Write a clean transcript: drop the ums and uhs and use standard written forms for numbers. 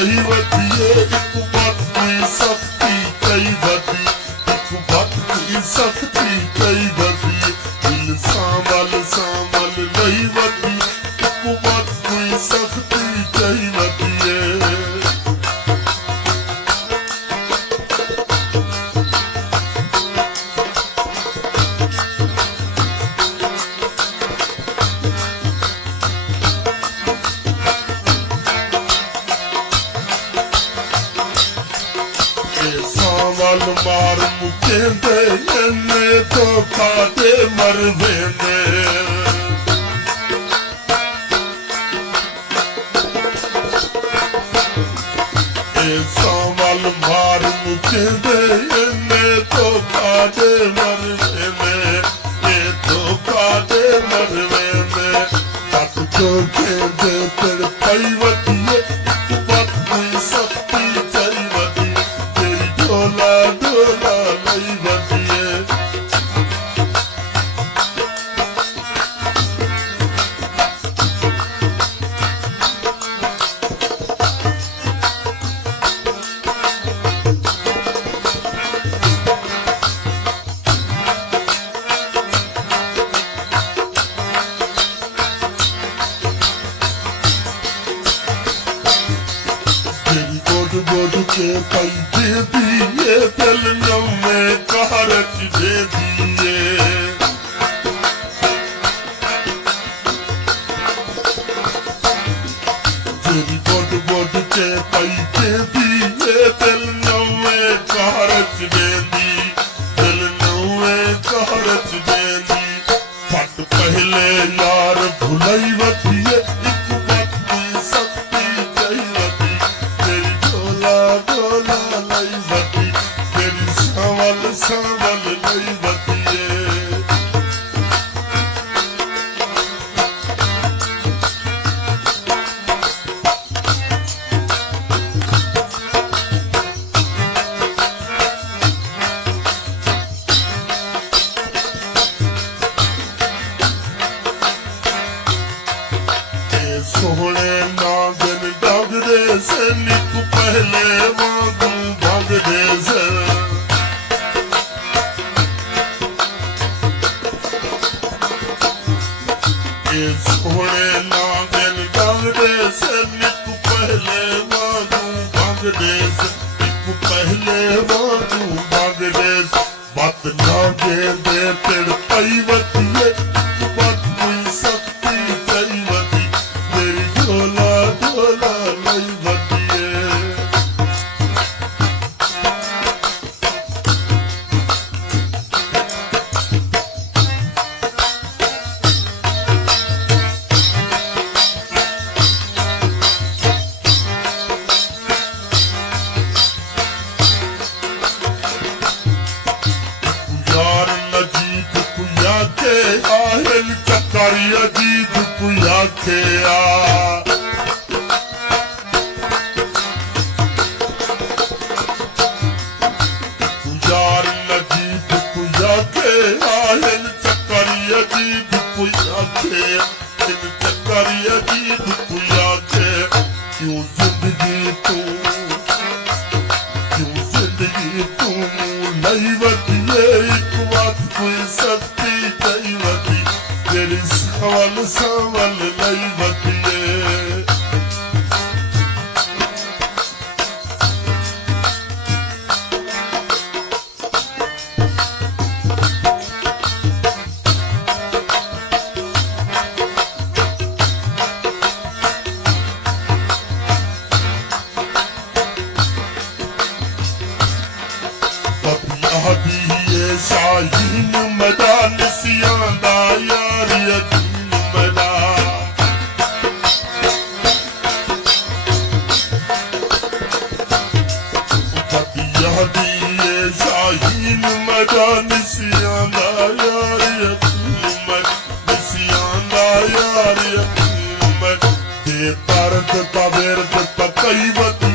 नहीं वधिए एक बात कोई सख्ती कई वधी एक बात कोई सख्ती कई वधी दिल सांभल नहीं वधी एक बात कोई सख्ती कई वधिए सावल मार मुकेंदे इन्ने तो खाते मर वेंदे सावल मार मुकेंदे इन्ने तो खाते मर वेंदे तो खाते मर वेंदे तक तो केंदे तेरे पई वधिए बात कोई सख्ती चई वधी डोला डोला नहीं वधिए गोद के पई दे दिए दिल नवे कारच दे दिए तेरी गोद के पई दे दिए दिल नवे कारच दे दी दिल नवे कारच दे दी फट पहले यार भुलई वधिए एक बात कोई सख्ती कई वधी तेरी डोला नहीं वधी तेरी सांवल नहीं वधिए सोहने नागन डगदे से निक पहले वांगू भगदे से सोहने नागन डगदे से निक पहले वांगू भगदे से निक पहले वांगू भगदे बात नागे दे तेड़ पई वधिए बात कोई सख्ती कई वधी डोला डोला नहीं वधिए यार नजीक पुया के आहल चकारी अजीत पुया के यार नजीक पुया के आहल चकारी अजीत पुया के इन चकारी अजीत पुया के क्यों जिंदगी तू नहीं वधिए एक बात कोई सख्ती कई वधी तेरी सांवल नहीं वधिए दिए शाहीन मैदान सियादा यार यकीन मैदान दिए शाहीन मैदान सियादा यार यकीन सियादा यार यकीन दे तारत तवेर कई वधी